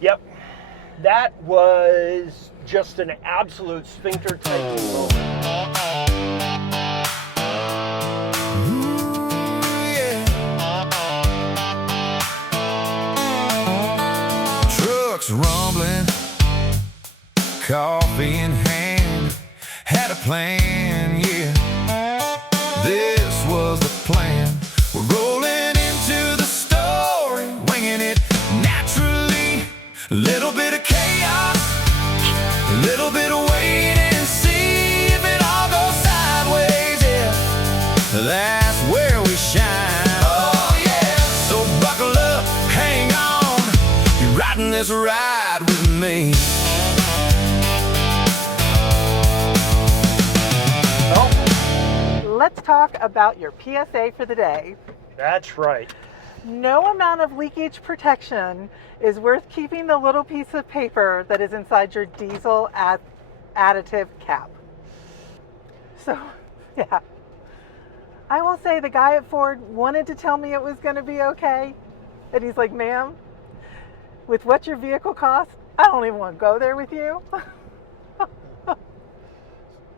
Yep. That was just an absolute sphincter tightening moment. Ooh, yeah. Trucks rumbling, coffee in hand, had a plan, yeah. This was the plan. We're rolling into the story, winging it naturally. A little bit of chaos, a little bit of wait and see. If it all goes sideways, yeah, that's where we shine. Oh yeah, so buckle up, hang on, you're riding this ride with me. Let's talk about your PSA for the day. That's right. No amount of leakage protection is worth keeping the little piece of paper that is inside your diesel additive cap. So, yeah. I will say the guy at Ford wanted to tell me it was going to be okay. And he's like, ma'am, with what your vehicle costs, I don't even want to go there with you.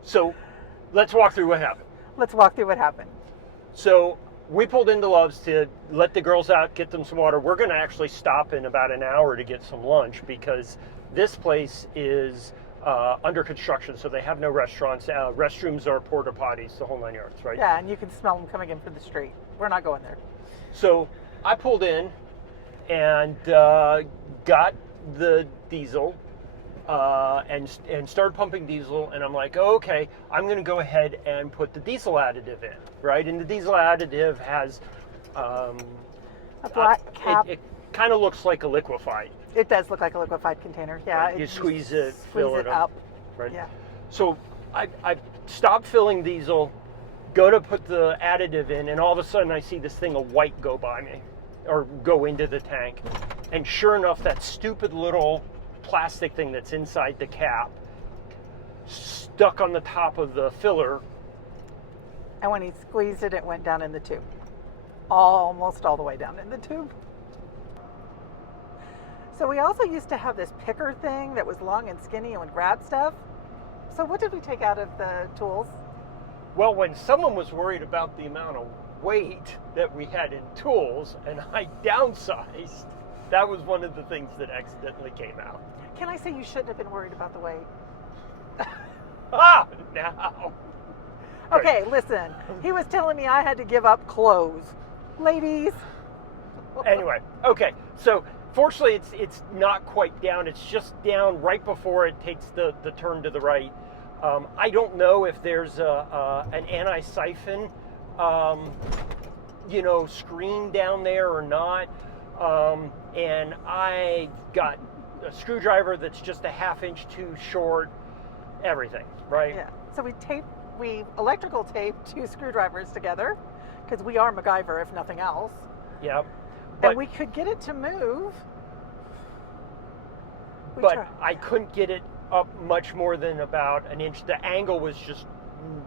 So let's walk through what happened. Let's walk through what happened. So we pulled into Love's to let the girls out, get them some water. We're going to actually stop in about an hour to get some lunch because this place is under construction, so they have no restaurants. Restrooms are porta potties, the whole 9 yards, right? Yeah, and you can smell them coming in from the street. We're not going there. So I pulled in and got the diesel and started pumping diesel, and I'm like, oh, okay, I'm going to go ahead and put the diesel additive in, right? And the diesel additive has A black cap. It kind of looks like a liquefied. It does look like a liquefied container. Yeah. Right? You squeeze it, squeeze fill it up. Right. Yeah. So I stopped filling diesel, go to put the additive in, and all of a sudden I see this thing of white go by me, or go into the tank. And sure enough, that stupid little plastic thing that's inside the cap stuck on the top of the filler. And when he squeezed it, it went down in the tube. Almost all the way down in the tube. So we also used to have this picker thing that was long and skinny and would grab stuff. So what did we take out of the tools? Well, when someone was worried about the amount of weight that we had in tools and I downsized, that was one of the things that accidentally came out. Can I say you shouldn't have been worried about the weight? Now. Okay, listen. He was telling me I had to give up clothes. Ladies. Anyway, okay. So fortunately, it's not quite down. It's just down right before it takes the turn to the right. I don't know if there's an anti-siphon, screen down there or not. And I got a screwdriver that's just a ½ inch too short. Everything, right? Yeah. So we electrical taped 2 screwdrivers together because we are MacGyver, if nothing else. Yep. And we could get it to move. But I couldn't get it up much more than about an inch. The angle was just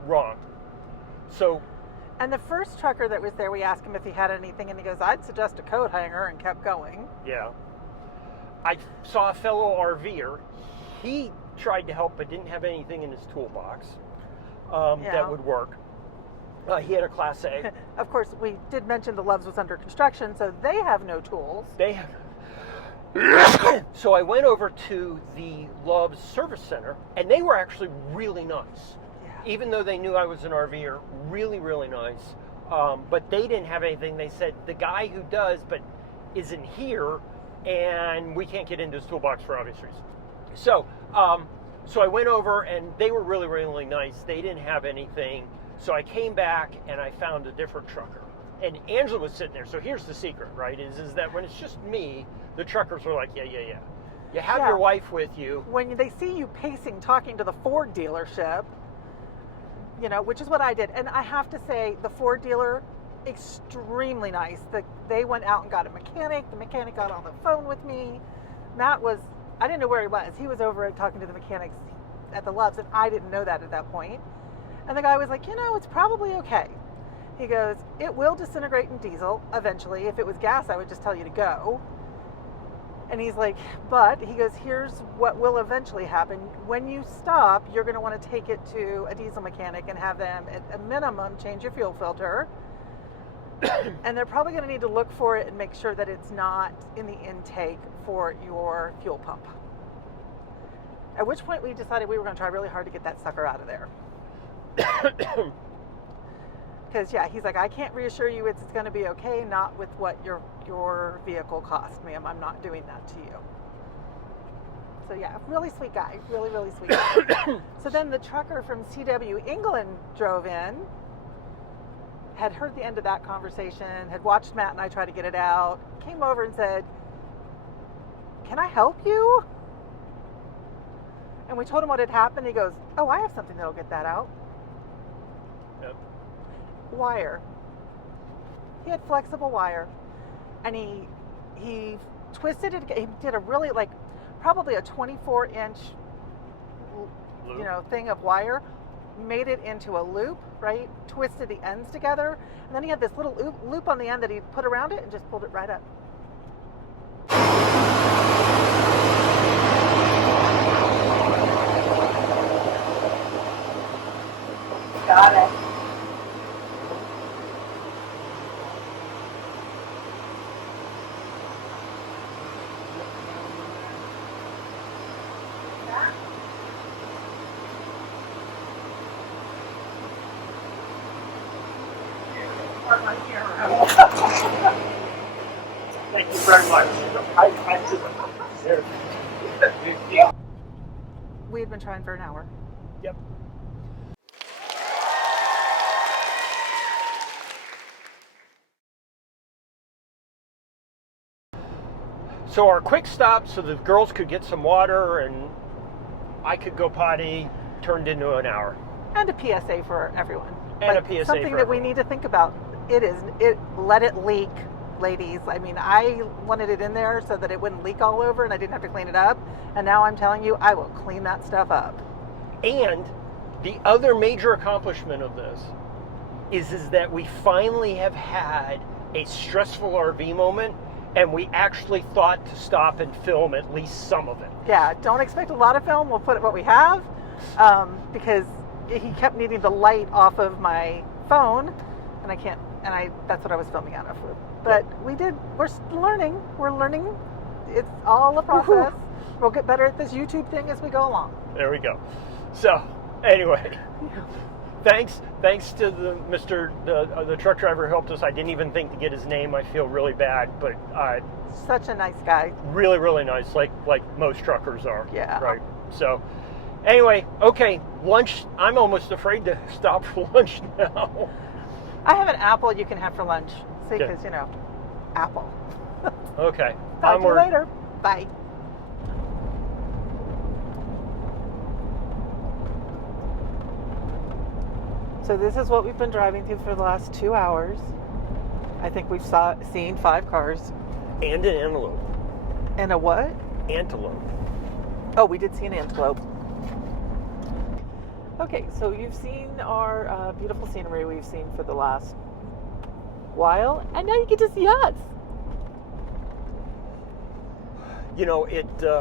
wrong. So. And the first trucker that was there, we asked him if he had anything, and he goes, I'd suggest a coat hanger, and kept going. Yeah. I saw a fellow RVer. He tried to help, but didn't have anything in his toolbox that would work. He had a Class A. Of course, we did mention the Loves was under construction, so they have no tools. They have. So I went over to the Loves Service Center, and they were actually really nice. Yeah. Even though they knew I was an RVer, really, really nice. But they didn't have anything. They said, the guy who does, but isn't here, and we can't get into his toolbox for obvious reasons. So I went over, and they were really, really nice. They didn't have anything. So I came back, and I found a different trucker. And Angela was sitting there. So here's the secret, right, is that when it's just me, the truckers were like, yeah. You have your wife with you. When they see you pacing, talking to the Ford dealership, which is what I did. And I have to say, the Ford dealer, extremely nice. They went out and got a mechanic. The mechanic got on the phone with me. Matt I didn't know where he was. He was over talking to the mechanics at the Loves, and I didn't know that at that point. And the guy was like, it's probably okay. He goes, it will disintegrate in diesel eventually. If it was gas, I would just tell you to go. And he's like, but he goes, here's what will eventually happen. When you stop, you're going to want to take it to a diesel mechanic and have them, at a minimum, change your fuel filter. And they're probably going to need to look for it and make sure that it's not in the intake for your fuel pump. At which point we decided we were going to try really hard to get that sucker out of there. Because, yeah, he's like, I can't reassure you it's going to be okay, not with what your vehicle cost, ma'am. I'm not doing that to you. So, yeah, really sweet guy. Really, really sweet guy. So then the trucker from CW England drove in, had heard the end of that conversation, had watched Matt and I try to get it out, came over and said, can I help you? And we told him what had happened. He goes, oh, I have something that'll get that out. Yep. Wire. He had flexible wire, and he twisted it. He did a really, like, probably a 24-inch, thing of wire, made it into a loop, right? Twisted the ends together, and then he had this little loop on the end that he put around it and just pulled it right up. Got it. Thank you very much. We had been trying for an hour. Yep. So our quick stop so the girls could get some water and I could go potty turned into an hour. And a PSA for everyone. And like a PSA something for that we everyone. need to think about. Let it leak, ladies. I mean, I wanted it in there so that it wouldn't leak all over and I didn't have to clean it up. And now I'm telling you, I will clean that stuff up. And the other major accomplishment of this is that we finally have had a stressful RV moment and we actually thought to stop and film at least some of it. Yeah, don't expect a lot of film. We'll put what we have because he kept needing the light off of my phone and I can't, that's what I was filming out of. But we're learning. We're learning. It's all a process. Woo-hoo. We'll get better at this YouTube thing as we go along. There we go. So, anyway, thanks to the truck driver who helped us. I didn't even think to get his name. I feel really bad, but such a nice guy. really, really nice, like most truckers are. Yeah. Right. So, anyway, okay, lunch. I'm almost afraid to stop for lunch now. I have an apple you can have for lunch. See, Okay. because, apple. Okay. Talk to you later. Bye. So this is what we've been driving through for the last 2 hours. I think we've seen 5 cars. And an antelope. And a what? Antelope. Oh, we did see an antelope. Okay, so you've seen our beautiful scenery we've seen for the last while, and now you get to see us.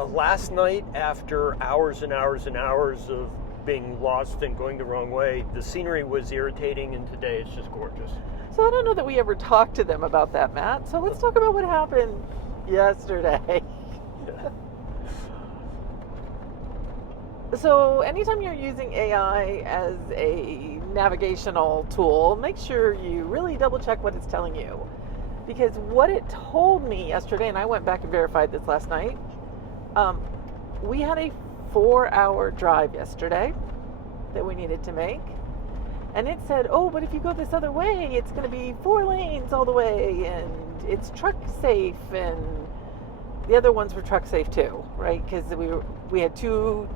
Last night, after hours and hours and hours of being lost and going the wrong way, the scenery was irritating, and today it's just gorgeous. So I don't know that we ever talked to them about that, Matt. So let's talk about what happened yesterday. Yeah. So anytime you're using AI as a navigational tool, make sure you really double check what it's telling you. Because what it told me yesterday, and I went back and verified this last night, we had a 4-hour drive yesterday that we needed to make. And it said, oh, but if you go this other way, it's going to be 4 lanes all the way, and it's truck safe, and the other ones were truck safe too, right? Because we had 2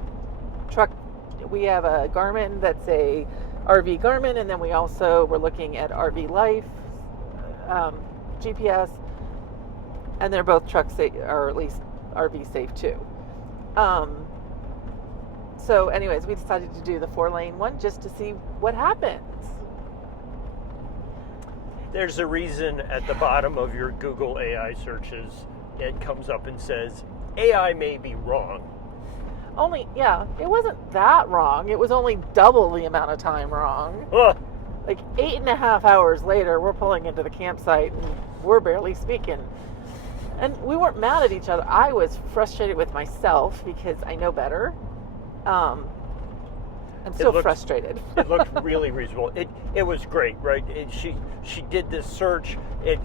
truck, we have a Garmin that's a RV Garmin, and then we also were looking at RV Life GPS, and they're both truck safe, or at least RV safe too. So anyways, we decided to do the 4-lane one just to see what happens. There's a reason at the bottom of your Google AI searches Ed comes up and says, AI may be wrong. It wasn't that wrong. It was only double the amount of time wrong. Ugh. Like 8.5 hours later, we're pulling into the campsite and we're barely speaking. And we weren't mad at each other. I was frustrated with myself because I know better. I'm still frustrated. It looked really reasonable. It was great, right? She did this search.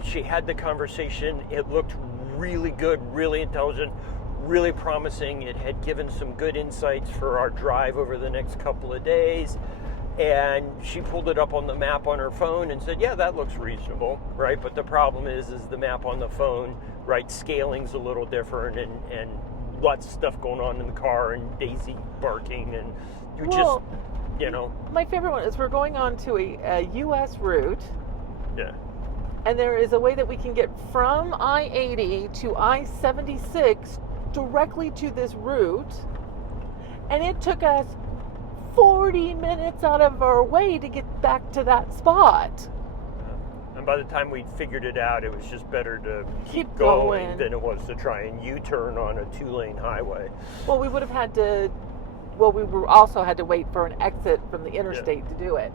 She had the conversation. It looked really good, really intelligent, really promising. It had given some good insights for our drive over the next couple of days. And she pulled it up on the map on her phone and said, yeah, that looks reasonable, right? But the problem is the map on the phone, right, scaling's a little different and lots of stuff going on in the car and Daisy barking and My favorite one is we're going on to a U.S. route. Yeah. And there is a way that we can get from I-80 to I-76 directly to this route. And it took us 40 minutes out of our way to get back to that spot. And by the time we'd figured it out, it was just better to keep going than it was to try and U-turn on a 2-lane highway. Well, we would have had to, also had to wait for an exit from the interstate to do it.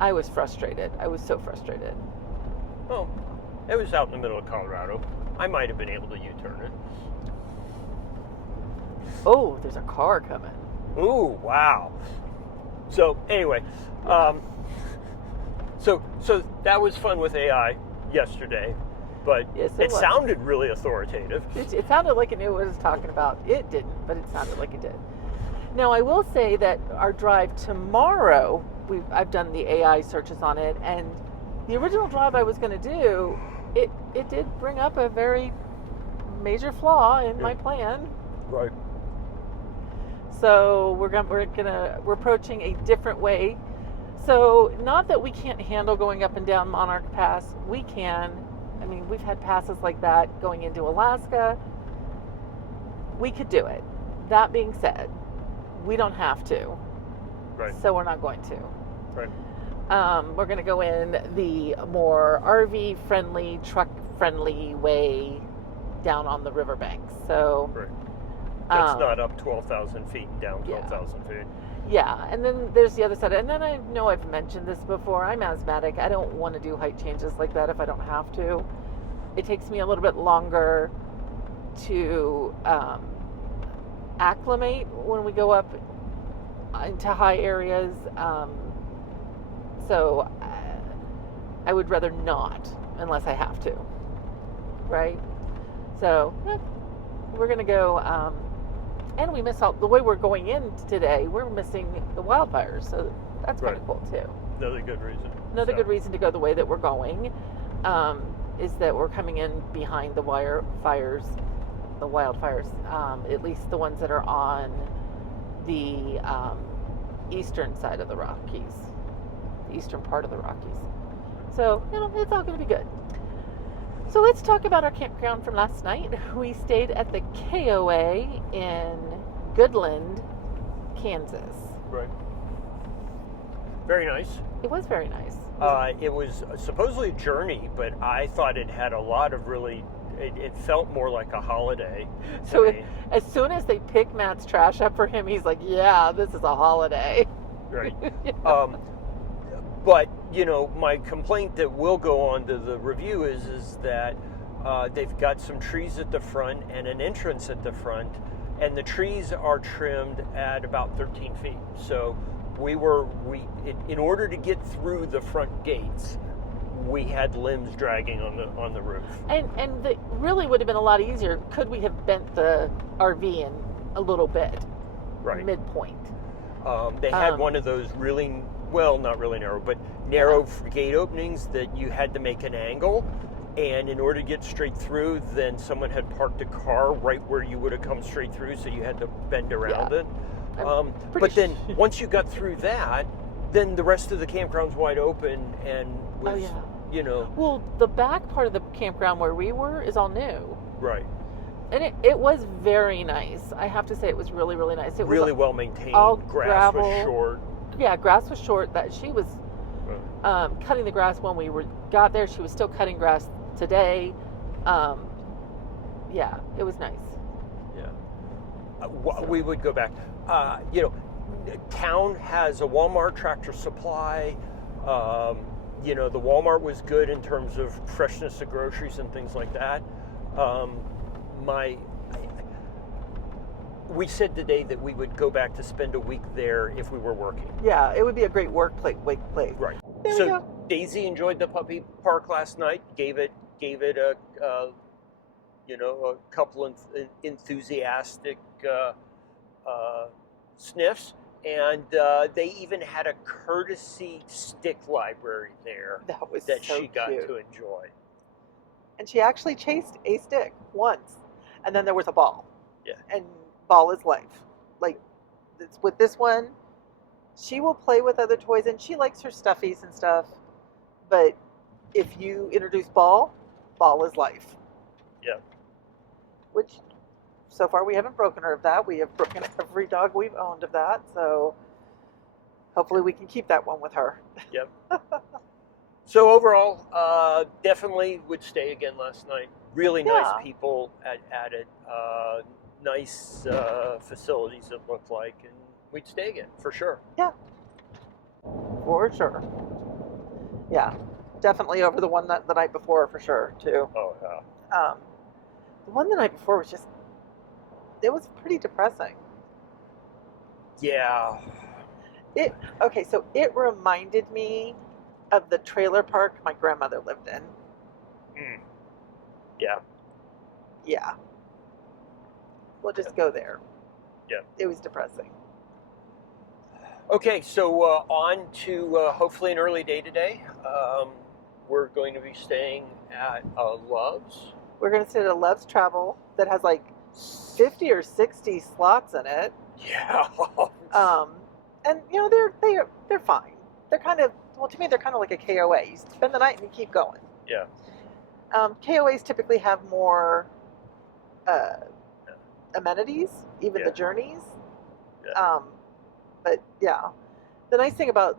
I was frustrated. I was so frustrated. Well, it was out in the middle of Colorado. I might have been able to U-turn it. Oh, there's a car coming. Ooh, wow. So anyway, so that was fun with AI yesterday, but Yes, it was. sounded really authoritative. It sounded like it knew what it was talking about. It didn't, but it sounded like it did. Now, I will say that our drive tomorrow, I've done the AI searches on it, and the original drive I was going to do, it did bring up a very major flaw in my plan. Right. So we're approaching a different way. So not that we can't handle going up and down Monarch Pass. We can. I mean, we've had passes like that going into Alaska. We could do it. That being said, we don't have to. Right. So we're not going to. Right. We're going to go in the more RV friendly, truck friendly way down on the riverbanks. So. Right. That's not up 12,000 feet and down 12,000 feet. Yeah, and then there's the other side. And then I know I've mentioned this before. I'm asthmatic. I don't want to do height changes like that if I don't have to. It takes me a little bit longer to acclimate when we go up into high areas. So I would rather not unless I have to. Right? So we're going to go... and we miss out the way we're going in today. We're missing the wildfires, so that's kind of cool too. Another good reason. Good reason to go the way that we're going is that we're coming in behind the wildfires. At least the ones that are on the eastern side of the Rockies, the eastern part of the Rockies. So it's all going to be good. So let's talk about our campground from last night. We stayed at the KOA in Goodland, Kansas. Right. Very nice. It was very nice. It was supposedly a journey, but I thought it had a lot of really... It felt more like a holiday. So as soon as they pick Matt's trash up for him, he's like, yeah, this is a holiday. Right. But, my complaint that will go on to the review is that they've got some trees at the front and an entrance at the front, and the trees are trimmed at about 13 feet. So in order to get through the front gates, we had limbs dragging on the roof. And really would have been a lot easier. Could we have bent the RV in a little bit? Right. Midpoint. They had one of those really... Well, not really narrow, but narrow gate openings that you had to make an angle. And in order to get straight through, then someone had parked a car right where you would have come straight through, so you had to bend around it. But then once you got through that, then the rest of the campground's wide open and was, Well, the back part of the campground where we were is all new. Right. And it was very nice. I have to say it was really, really nice. It was really well maintained. All grass gravel. was short. Yeah, grass was short. That she was cutting the grass when we got there. She was still cutting grass today. Yeah, it was nice. Yeah. We would go back. You know, town has a Walmart, Tractor Supply. You know, the Walmart was good in terms of freshness of groceries and things like that. We said today that we would go back to spend a week there if we were working. Yeah, it would be a great work place. Right. There we So go. Daisy enjoyed the puppy park last night. Gave it a you know, a couple of enthusiastic sniffs, and they even had a courtesy stick library there That was that so she got cute. to enjoy. And she actually chased a stick once, and then there was a ball. Yeah. And ball is life. Like, it's with this one, she will play with other toys, and she likes her stuffies and stuff. But if you introduce ball is life. Yeah. Which, so far, we haven't broken her of that. We have broken every dog we've owned of that. So hopefully we can keep that one with her. Yep. So overall, definitely would stay again last night. Really nice Yeah. people at it. Nice facilities it looked like, and we'd stay again for sure. Yeah. For sure. Yeah. Definitely over the one the night before for sure, too. Oh yeah. The one the night before was just, it was pretty depressing. Yeah. Okay, so it reminded me of the trailer park my grandmother lived in. Yeah. Yeah. We'll just go there. Yeah. It was depressing. Okay, so on to hopefully an early day today. We're going to be staying at Love's. We're going to sit at a Love's Travel that has like 50 or 60 slots in it. Yeah. And you know, they're fine. They're kind of, well, to me they're kind of like a KOA. You spend the night and you keep going. Yeah. KOAs typically have more amenities, even Yeah. the journeys. Yeah. But yeah, the nice thing about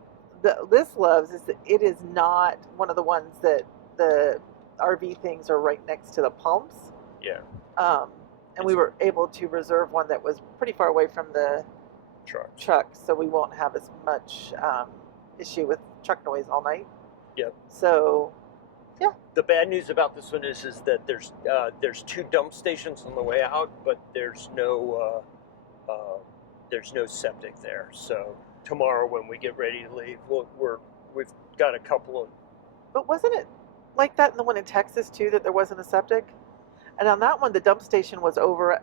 this Love's is that it is not one of the ones that the RV things are right next to the pumps. Yeah. And we were able to reserve one that was pretty far away from the truck, so we won't have as much issue with truck noise all night. Yep. So, yeah. The bad news about this one is that there's 2 dump stations on the way out, but there's no septic there. So tomorrow when we get ready to leave, we've got a couple of. But wasn't it like that in the one in Texas too, that there wasn't a septic? And on that one, the dump station was over.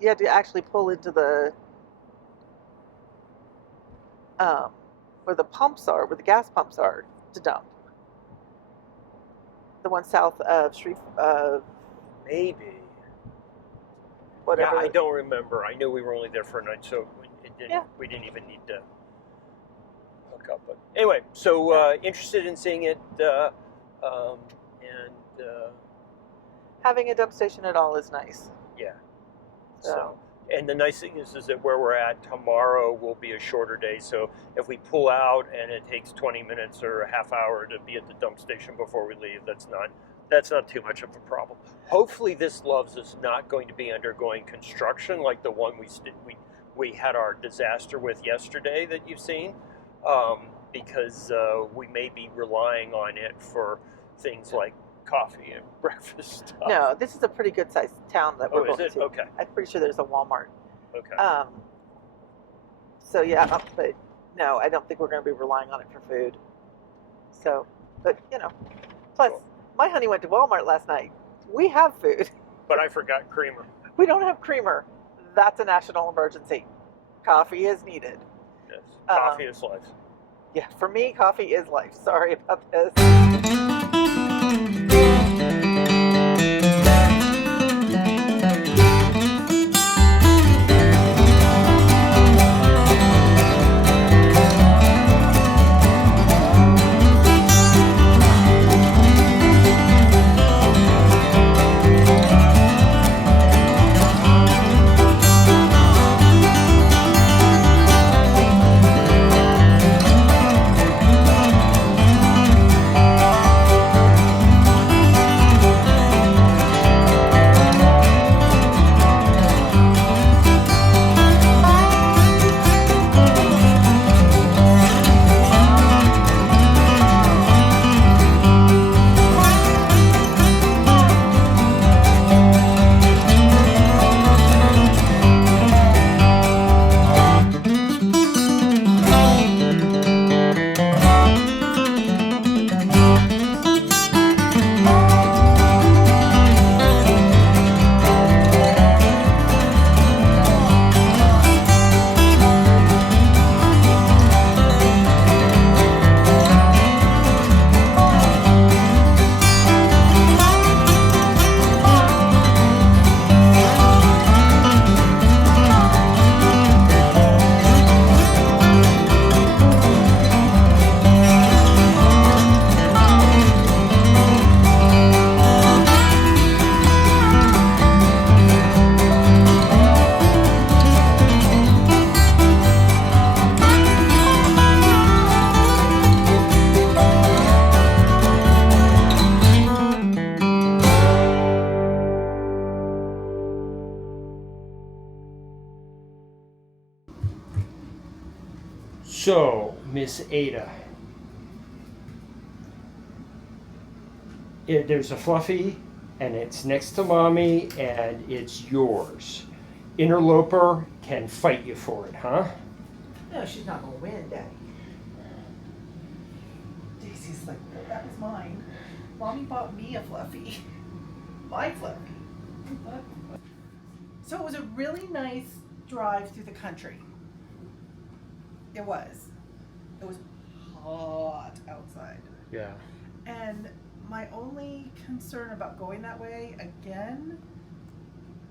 You had to actually pull into the where the pumps are, where the gas pumps are, to dump. The one south of Maybe. whatever. Yeah, I don't remember. I know we were only there for a night, so we didn't even need to hook up. But anyway, so interested in seeing it, and Having a dump station at all is nice. yeah. So, and the nice thing is that where we're at tomorrow will be a shorter day. So if we pull out and it takes 20 minutes or a half hour to be at the dump station before we leave, that's not too much of a problem. Hopefully, this Love's is not going to be undergoing construction like the one we had our disaster with yesterday that you've seen, because we may be relying on it for things like coffee and breakfast stuff. No, this is a pretty good sized town that we're Oh, is going it? to. Okay. I'm pretty sure there's a Walmart. Okay. So yeah, but no, I don't think we're going to be relying on it for food. So, but you know, plus Cool. my honey went to Walmart last night. We have food. But I forgot creamer. We don't have creamer. That's a national emergency. Coffee is needed. Yes. Coffee is life. Yeah, for me, coffee is life. Sorry about this. So, Miss Ada, there's a Fluffy, and it's next to Mommy, and it's yours. Interloper can fight you for it, huh? No, she's not gonna win, Daddy. Daisy's like, well, that was mine. Mommy bought me a Fluffy. My Fluffy. So it was a really nice drive through the country. It was. It was hot outside. Yeah. And my only concern about going that way again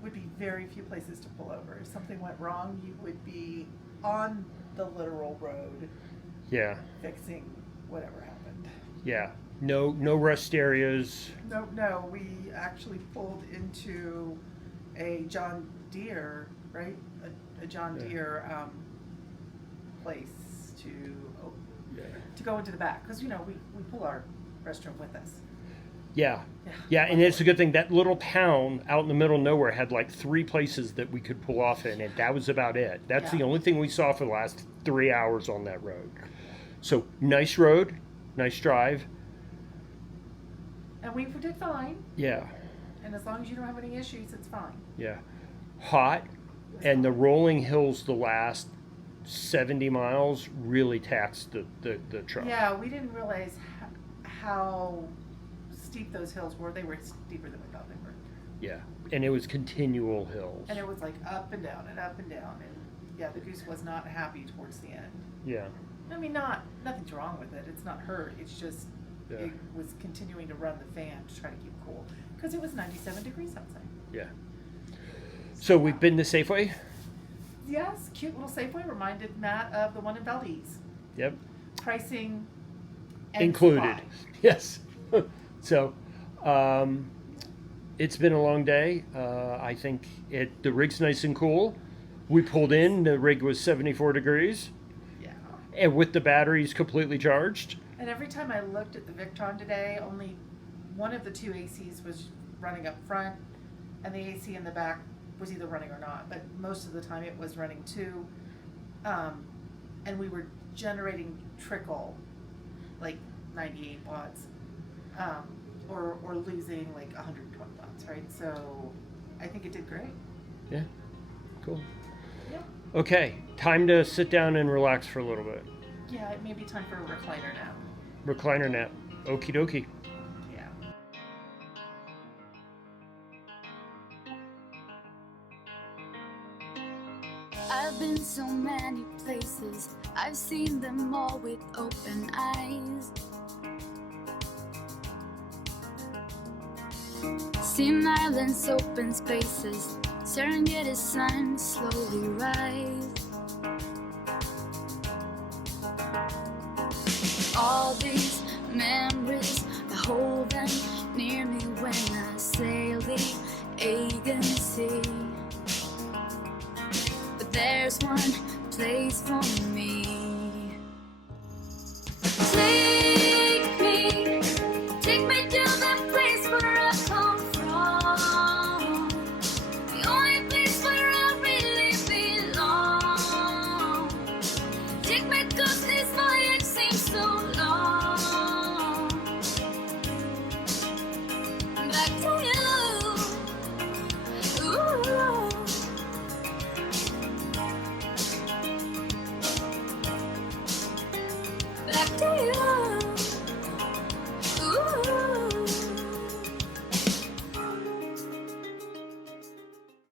would be very few places to pull over. If something went wrong, you would be on the literal road. Yeah. Fixing whatever happened. Yeah. No rest areas. No, we actually pulled into a John Deere, right? A John Deere place to go into the back, because we pull our restroom with us. Yeah, and it's a good thing. That little town out in the middle of nowhere had like 3 places that we could pull off in, and that was about it. That's the only thing we saw for the last 3 hours on that road. So, nice road, nice drive. And we did fine. Yeah. And as long as you don't have any issues, it's fine. Yeah. Hot, and the rolling hills the last 70 miles really taxed the truck. Yeah, we didn't realize how steep those hills were. They were steeper than we thought they were. Yeah, and it was continual hills. And it was like up and down and up and down. And yeah, the goose was not happy towards the end. Yeah. I mean, nothing's wrong with it. It's not hurt. It's just it was continuing to run the fan to try to keep cool because it was 97 degrees outside. Yeah. So we've been to Safeway? Yes, cute little Safeway. Reminded Matt of the one in Valdez. Yep. Pricing and included. supply. Yes. So, it's been a long day. I think the rig's nice and cool. We pulled in, the rig was 74 degrees. Yeah. And with the batteries completely charged. And every time I looked at the Victron today, only one of the 2 ACs was running up front, and the AC in the back was either running or not. But most of the time it was running too. And we were generating trickle, like 98 watts, or losing like 120 watts, right? So I think it did great. Yeah, cool. Yep. Okay, time to sit down and relax for a little bit. Yeah, it may be time for a recliner nap. Recliner nap. Okie dokie. Yeah. I've been so many places, I've seen them all with open eyes. Seen islands, open spaces, Serengeti sun slowly rise. All these memories, I hold them near me when I sail the Aegean Sea. But there's one place for me.